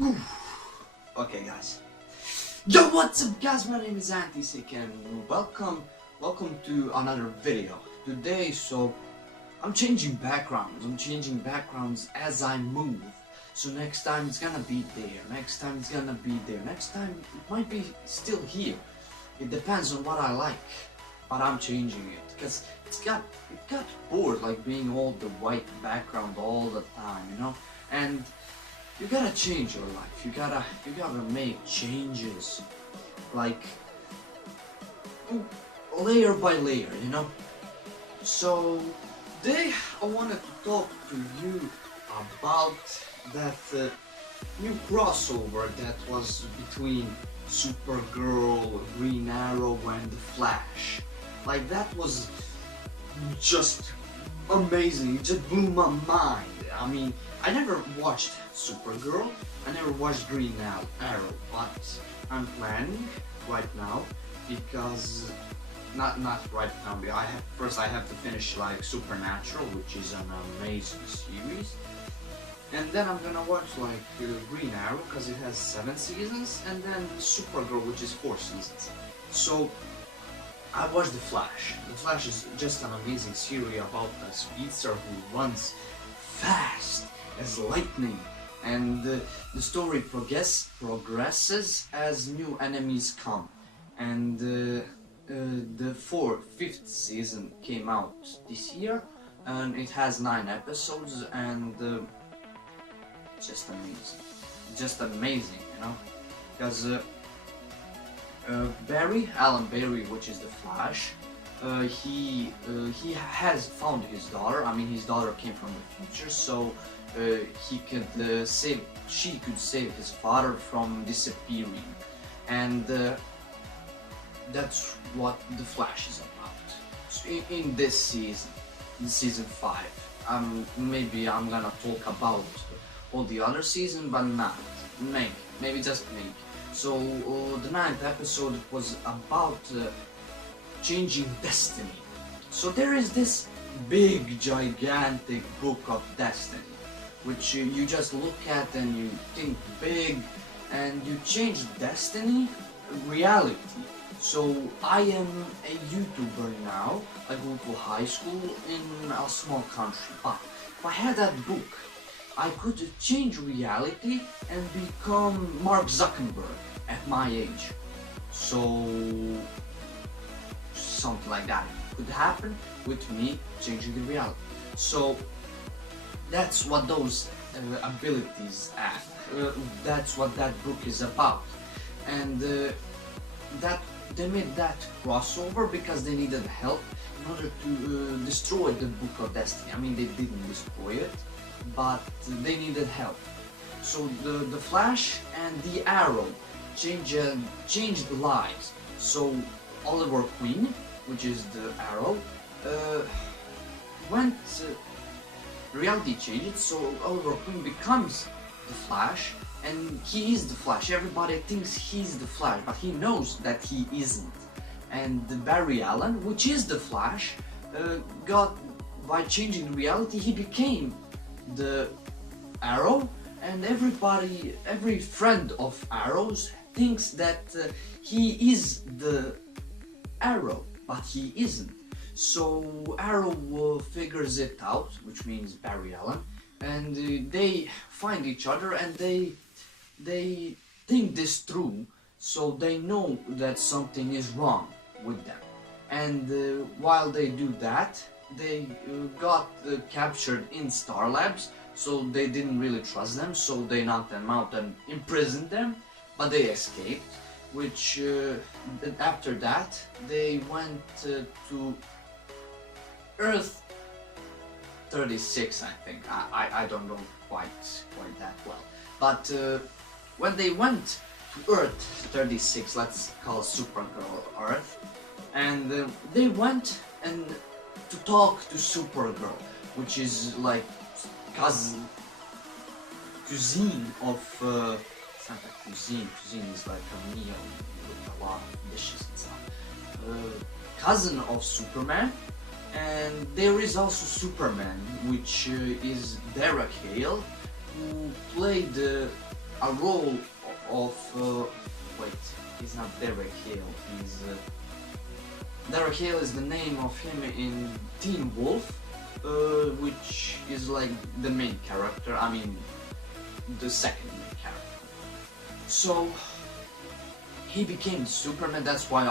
Okay guys. Yo, what's up guys, my name is Antisnake and welcome to another video. Today, I'm changing backgrounds as I move. So next time it's gonna be there, next time it's gonna be there, next time it might be still here. It depends on what I like, but I'm changing it because it got bored like being all the white background all the time, you know? And you gotta change your life. You gotta make changes, like layer by layer, you know. So today I wanted to talk to you about that new crossover that was between Supergirl, Green Arrow, and the Flash. Like that was just amazing. It just blew my mind. I mean, I never watched Supergirl, I never watched Green Arrow, but I'm planning right now because not right now. First I have to finish like Supernatural, which is an amazing series, and then I'm gonna watch like Green Arrow because it has 7 seasons, and then Supergirl, which is 4 seasons. So I watched The Flash. The Flash is just an amazing series about a speedster who runs fast as lightning, and the story progresses as new enemies come, and the 5th season came out this year, and it has 9 episodes, and just amazing, you know, because Alan Barry, which is the Flash, he has found his daughter. I mean, his daughter came from the future, so she could save his father from disappearing, and that's what the Flash is about. So in this season, in season 5, maybe I'm gonna talk about all the other season, but not maybe just maybe. So the 9th episode was about changing destiny. So there is this big gigantic book of destiny, which you just look at and you think big, and you change destiny, reality. So I am a YouTuber now. I go to high school in a small country, but if I had that book, I could change reality and become Mark Zuckerberg at my age. So something like that could happen with me changing the reality. So that's what those abilities are. That's what that book is about, and that they made that crossover because they needed help in order to destroy the Book of Destiny. I mean, they didn't destroy it, but they needed help. So the Flash and the Arrow changed lives. So Oliver Queen, which is the Arrow, went reality changed, so Oliver Queen becomes the Flash, and he is the Flash. Everybody thinks he's the Flash, but he knows that he isn't. And Barry Allen, which is the Flash, by changing reality, he became the Arrow, and every friend of Arrow's thinks that he is the Arrow, but he isn't. So Arrow figures it out, which means Barry Allen, and they find each other, and they think this through, so they know that something is wrong with them. And while they do that, they got captured in Star Labs, so they didn't really trust them, so they knocked them out and imprisoned them, but they escaped, which after that they went to Earth 36, I think. I don't know quite that well, but when they went to Earth 36, let's call Supergirl Earth, and they went and to talk to Supergirl, which is like cuisine of it's not like cuisine is like a meal with a lot of dishes and stuff. Cousin of Superman, and there is also Superman, which is Derek Hale, who played a role of wait, he's not Derek Hale. He's Derek Hale is the name of him in Teen Wolf, which is like the main character. I mean, the second main character. So he became Superman. That's why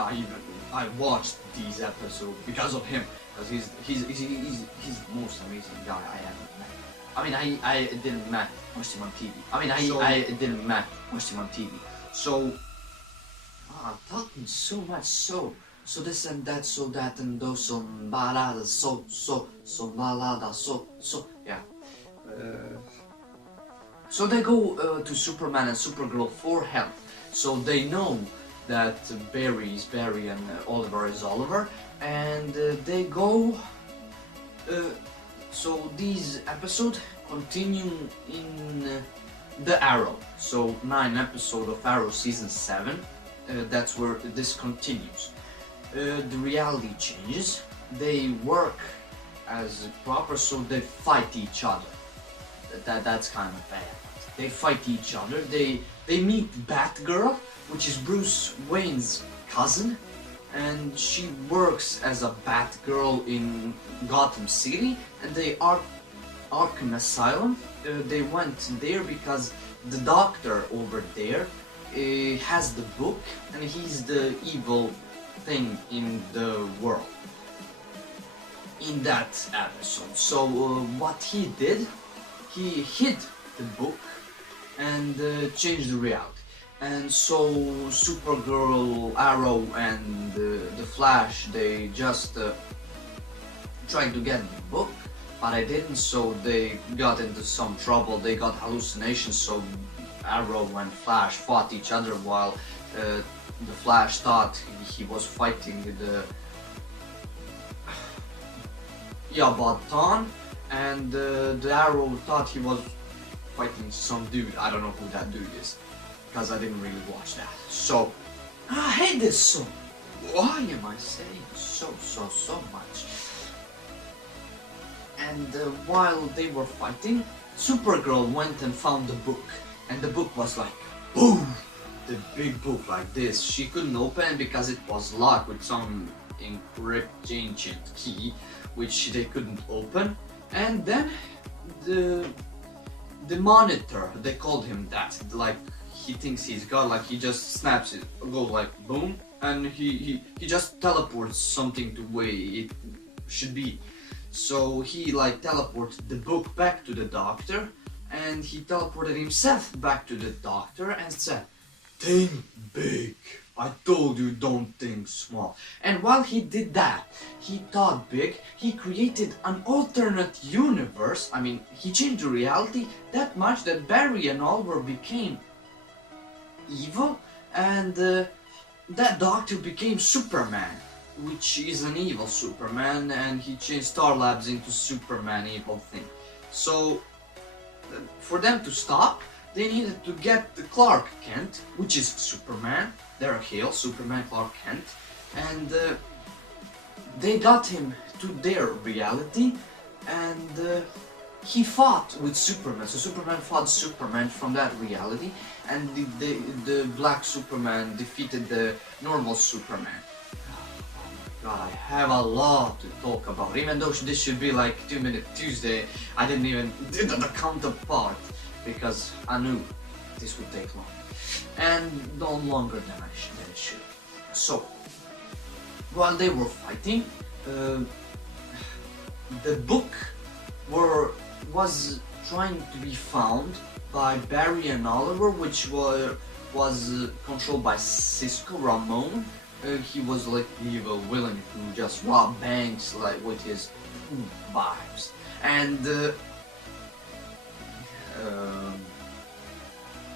I watched these episodes because of him. Because he's the most amazing guy I ever met. I mean, I didn't watch him on TV. I didn't watch him on TV. So I'm talking so much. So this and that, so that and those, so balada, so balada, so yeah. So they go to Superman and Supergirl for help. So they know that Barry is Barry and Oliver is Oliver, and they go. So these episodes continue in the Arrow. So 9 episodes of Arrow season 7. That's where this continues. The reality changes. They work as proper, so they fight each other. That's kind of bad. They fight each other. They meet Batgirl, which is Bruce Wayne's cousin, and she works as a Batgirl in Gotham City, and they are Arkham Asylum. They went there because the doctor over there has the book, and he's the evil thing in the world in that episode. So what he did, he hid the book and changed the reality. And so Supergirl, Arrow, and the Flash, they just tried to get the book, but I didn't. So they got into some trouble. They got hallucinations. So Arrow and Flash fought each other while the Flash thought he was fighting the Yabatan, and the Arrow thought he was fighting some dude. I don't know who that dude is, because I didn't really watch that. So I hate this song. Why am I saying so much? And while they were fighting, Supergirl went and found the book, and the book was like, boom! The big book like this. She couldn't open it because it was locked with some encrypted ancient key, which they couldn't open. And then the monitor, they called him that, like he thinks he's God, like he just snaps it, goes like boom, and he just teleports something to where it should be. So he like teleported the book back to the doctor, and he teleported himself back to the doctor and said, "Think big. I told you don't think small." And while he did that, he thought big. He created an alternate universe. I mean, he changed the reality that much that Barry and Oliver became evil, and that doctor became Superman, which is an evil Superman, and he changed Star Labs into Superman evil thing. So for them to stop, they needed to get the Clark Kent, which is Superman, Derek Hale, Superman Clark Kent, and they got him to their reality, and he fought with Superman. So Superman fought Superman from that reality, and the black Superman defeated the normal Superman. God, I have a lot to talk about. Even though this should be like 2 Minute Tuesday, I didn't even do the counterpart because I knew this would take long, and no longer than it should. So while they were fighting, the book was trying to be found by Barry and Oliver, which was controlled by Cisco Ramon. He was like evil, willing to just rob banks like with his vibes. And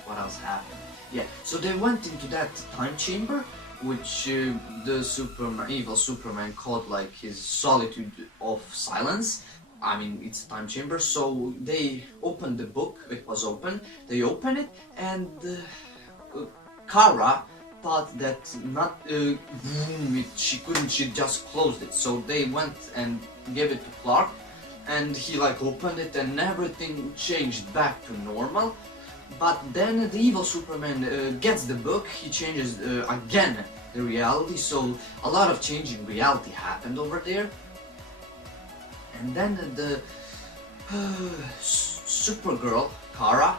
what else happened? Yeah, so they went into that time chamber, which the evil Superman called like his solitude of silence. I mean, it's a time chamber. So they opened the book. It was open. They opened it, and Kara thought that she couldn't. She just closed it. So they went and gave it to Clark, and he like opened it, and everything changed back to normal. But then the evil Superman gets the book, he changes again the reality, so a lot of changing reality happened over there. And then the Supergirl, Kara,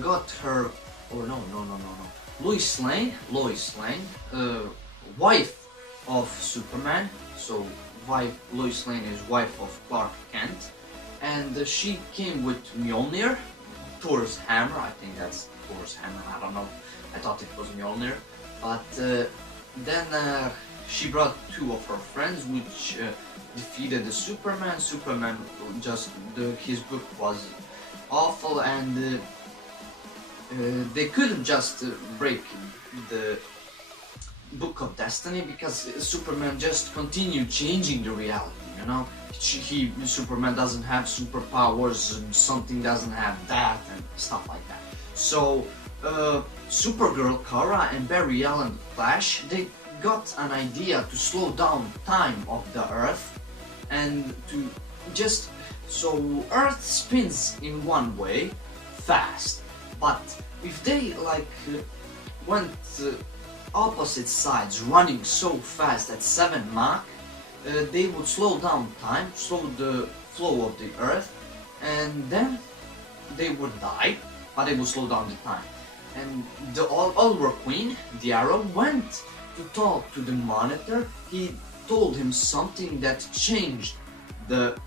got her, or no, Lois Lane, wife of Superman, so Lois Lane is wife of Clark Kent, and she came with Mjolnir, Thor's hammer. I think that's Thor's hammer, I don't know, I thought it was Mjolnir, but then she brought two of her friends, which defeated the Superman. Superman just, his book was awful, and they couldn't just break the Book of Destiny because Superman just continued changing the reality, you know? Superman doesn't have superpowers, and something doesn't have that, and stuff like that. So, Supergirl, Kara, and Barry Allen Flash, they got an idea to slow down time of the Earth, and to just, so Earth spins in one way, fast, but if they went opposite sides running so fast at 7 Mach, they would slow down time, slow the flow of the Earth, and then they would die, but they would slow down the time. And the Oliver Queen, the Arrow, went to talk to the Monitor. He told him something that changed the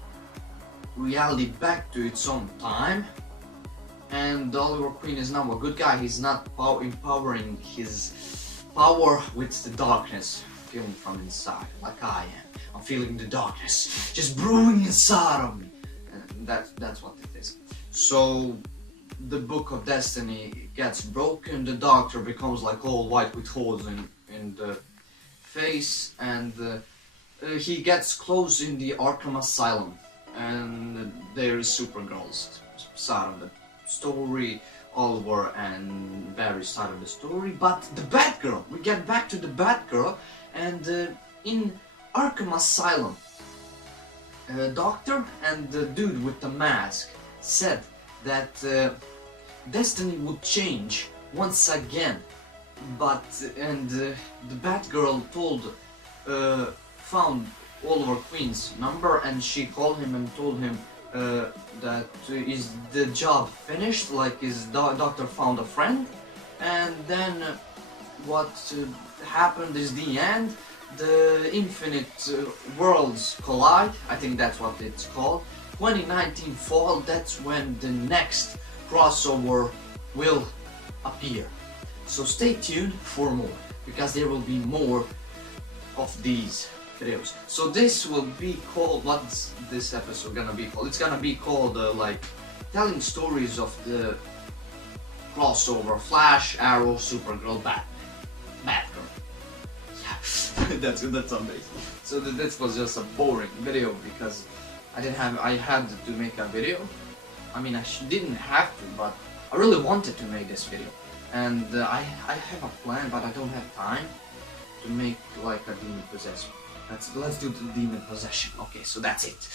reality back to its own time, and Oliver Queen is now a good guy. He's not empowering his power with the darkness, feeling from inside, like I am. I'm feeling the darkness just brewing inside of me, and that's what it is. So the Book of Destiny gets broken, the Doctor becomes like all white with holes in the face, and he gets close in the Arkham Asylum, and there is Supergirl's side of the story, Oliver and Barry's side of the story, but the Batgirl, we get back to the Batgirl, and in Arkham Asylum, Doctor and the dude with the mask said that Destiny would change once again, but the Batgirl found Oliver Queen's number, and she called him and told him that is the job finished, like his doctor found a friend. And then what happened is the end. The infinite worlds collide, I think that's what it's called. 2019 fall, that's when the next crossover will appear. So stay tuned for more, because there will be more of these videos. So this will be called, what's this episode gonna be called? It's gonna be called like telling stories of the crossover Flash, Arrow, Supergirl, Batgirl. Yeah, that's amazing. So this was just a boring video because I had to make a video. I mean, I didn't have to, but I really wanted to make this video, and I have a plan, but I don't have time to make like a demon possession. Let's do the demon possession. Okay, so that's it.